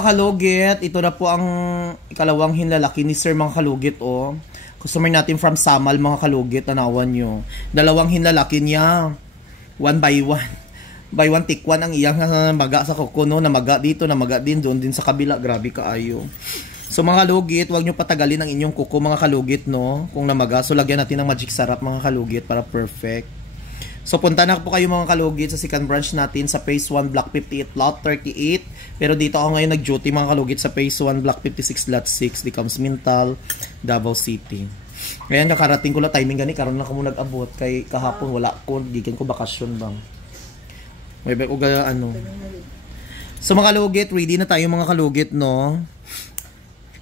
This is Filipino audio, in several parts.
Kalugit, ito na po ang ikalawang hinlalaki ni Sir mga kalugit, oh. Customer natin from Samal mga kalugit, tanawan nyo. Dalawang hinlalaki niya. One by one. By one take one ang iyang namaga sa kuko, no? Namaga dito, namaga din doon din sa kabila. Grabe kaayo. So mga kalugit, huwag nyo patagalin ang inyong kuko mga kalugit, no? Kung namaga. So lagyan natin ng magic sarap mga kalugit para perfect. So punta na po kayo mga kalugit sa second branch natin sa Phase 1 Block 58 Lot 38. Pero dito ako ngayon nag-duty mga kalugit sa Phase 1 Block 56 Lot 6, Decams Mintal, Davao City. Ngayon kakarating ko lang timing gani, karon na ko mo nag-abot kay kahapon wala ko, gikan ko bakasyon bang. May ba ko ano. So mga kalugit, ready na tayo mga kalugit, no?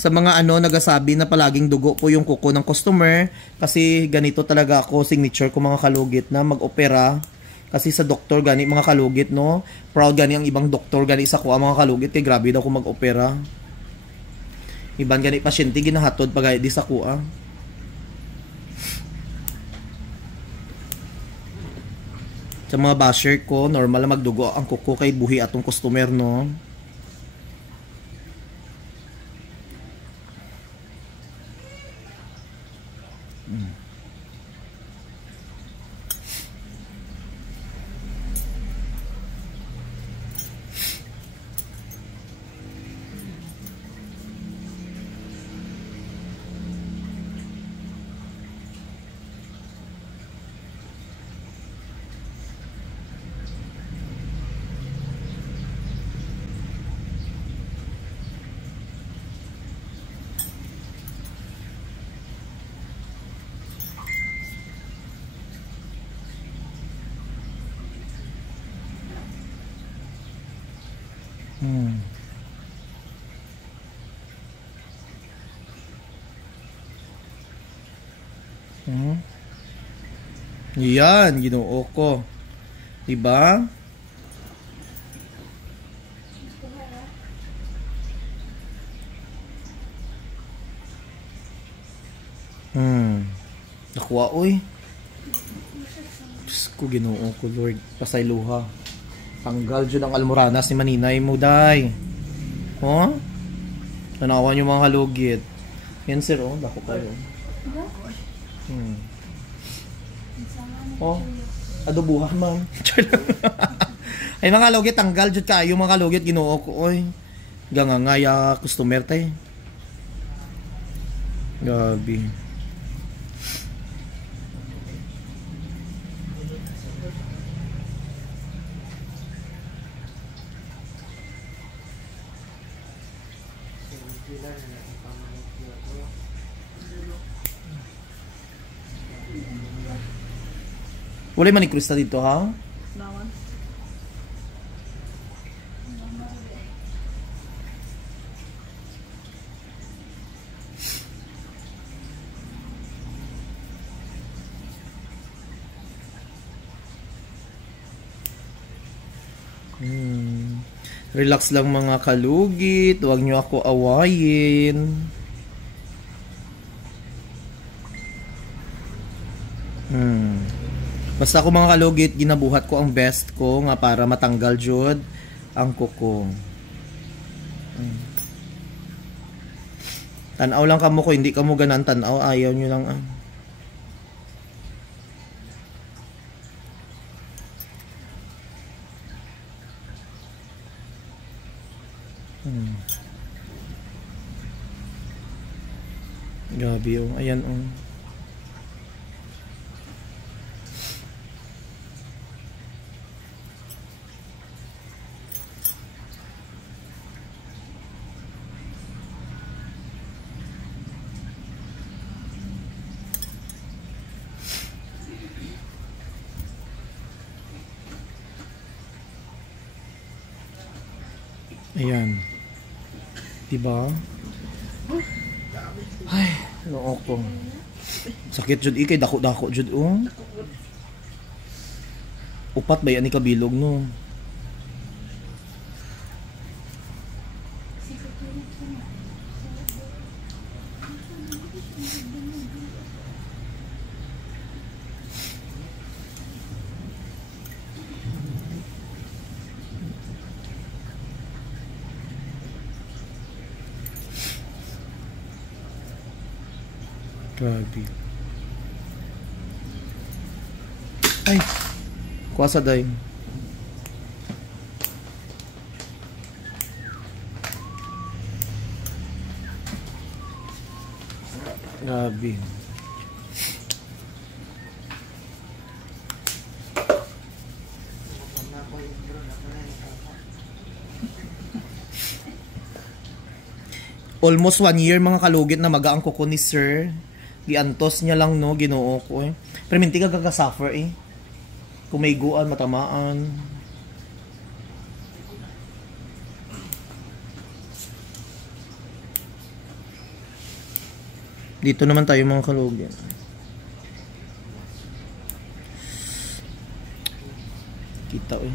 Sa mga nagasabi na palaging dugo po yung kuko ng customer kasi ganito talaga ako, signature ko mga kalugit na mag-opera kasi sa doktor gani mga kalugit, no? Proud gani ang ibang doktor gani sa kuha mga kalugit kay grabe daw ko mag-opera. Iban gani pasyente ginahatod pagay di sa kuha. Sa mga basher ko, normal na magdugo ang kuko kay buhi atong customer, no? Yan, ginoo ko. Diba? Nakuha, oy. Diyos ko, ginoo ko, Lord. Pasayluha. Tanggal dyan ang almoranas ni Maninay mo, day. Oh? Nanawan yung mga halugit. Yan, sir, oh. Dako kayo. Oh, adobuhan, ma'am. Ay, mga halugit, tanggal dyan kayo, mga halugit, ginoo ko, oy. Gangangaya, customer, tay. Gabi. Wala man ni Krista dito, ha? Naman. Relax lang mga kalugit. Huwag nyo ako awayin. Basta ako mga kalugit, ginabuhat ko ang best ko nga para matanggal jud ang kuko. Tanaw lang kamo ko, hindi kamo ganan tanaw, ayaw nyo lang ang. Gabi yung, ayan oh. Ayan. Diba? Ay, noo ko. Sakit jud ikay, dako-dako jud oh. Upat ba yan ni kabilog no? Grabe. Ay. Kuha sa day. Grabe. Almost 1 year mga kalugit na magaang kuko ni sir. Giantos niya lang no, Ginoo ko eh. Pero minti ka suffer eh. Kung may guan, matamaan. Dito naman tayo mga kalugit. Kita eh.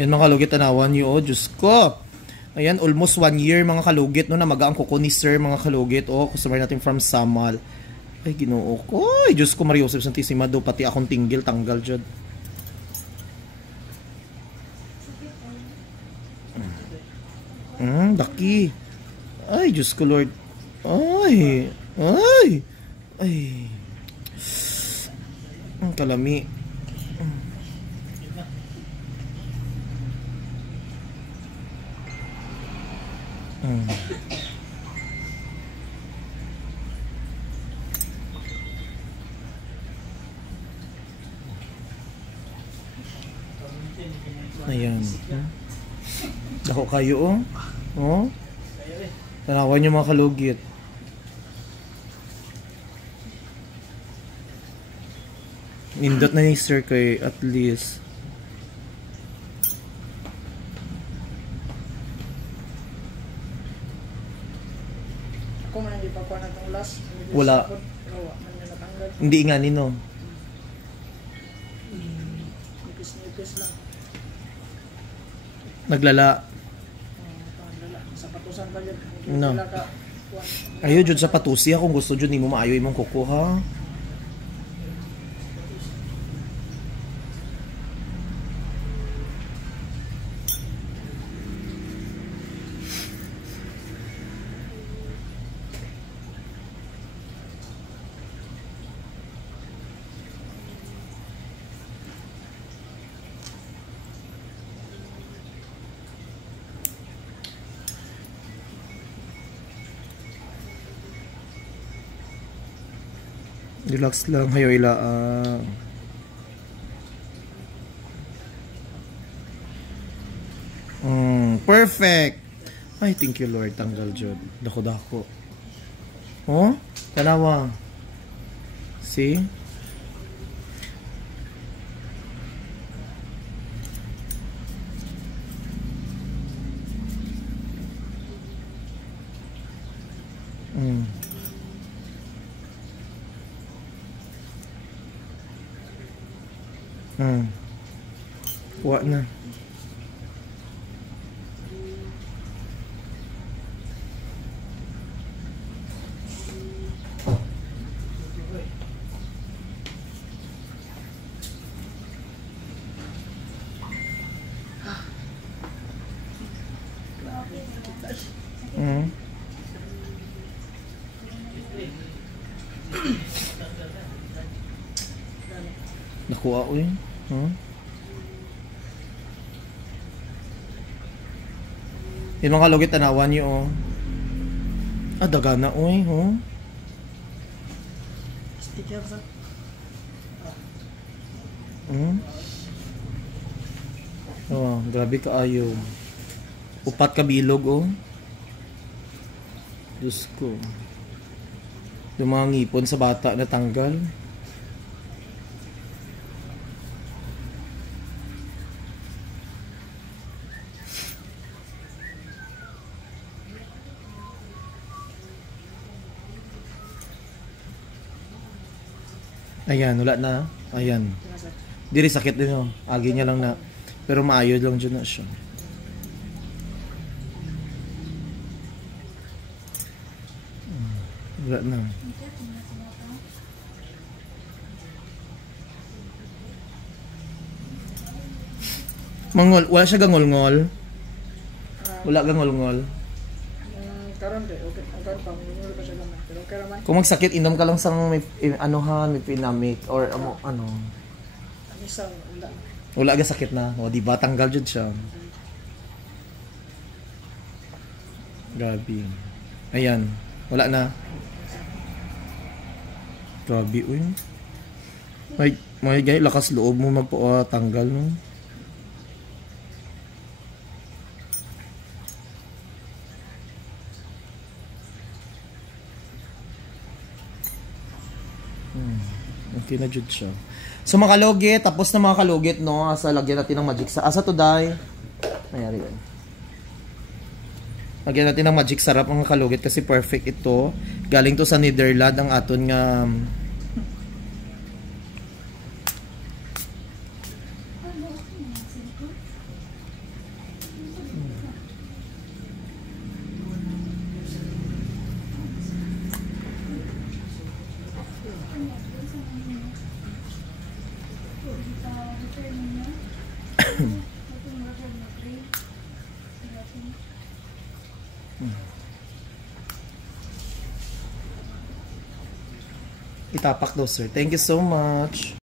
Yan mga kalugit, tanawan nyo, oh, Diyos ko. Ayan, almost 1 year mga kalugit, no, na magaang kuko ni sir mga kalugit. Oh, customer natin from Samal. Ay, Ginoo ko. Ay, Diyos ko, Maria Joseph Santissima do, pati akong tinggil, tanggal dyan. Daki. Ay, Diyos ko, Lord. Ay, ay, ay. Ang kalami. Ayan. Dako kayo oh. Oh. Tanawan nyo mga kalugit. Nindot na ni sir kay at least. Kung man hindi pa kuha na itong last. Wala. Hindi nga nino. Nipis-nipis lang. Naglala. Sapatusan pa dyan. No. Ayaw dyan sa patusi ha. Kung gusto dyan, hindi mo maayo imong kukuha. Relax lang, hayo ilaang. Perfect. Ay, thank you Lord, tanggal jud. Dako-dako. Oh, tanawa. See? Kuha na. Nakuha ko yun. Yung mga kalugit, tanawan nyo, oh. Ah, daga na, oy, oh. Sticker sa... Oh, grabe ka ayaw. Upat ka bilog, oh. Diyos ko. Yung mga ngipon sa bata na tanggal. Ayan, wala na. Ayan. Diri sakit din, oh. Agi niya lang na Pero maayo lang dyan na siya. Wala na. Mangol, wala siya gangol-ngol. Wala gangol-ngol. Karon de, okay. Ang karon pa, muna pa siya gamay. Pero okay naman. Kung magsakit, inom ka lang sang may anuhan, may pinamik or ano. Isang, wala. Wala ga sakit na. O di ba tanggal jud siya. Grabe. Ayan, wala na. Grabe uy. May gay lakas loob mo magpa-tanggal no. Okay na jud siya. So mga kalugit, tapos na mga kalugit no, asa lagyan natin ng magic sa asa to dai. Mayari yan. Lagyan natin ng magic sarap mga kalugit kasi perfect ito. Galing to sa Netherlands ang aton nga itapak daw sir. Thank you so much.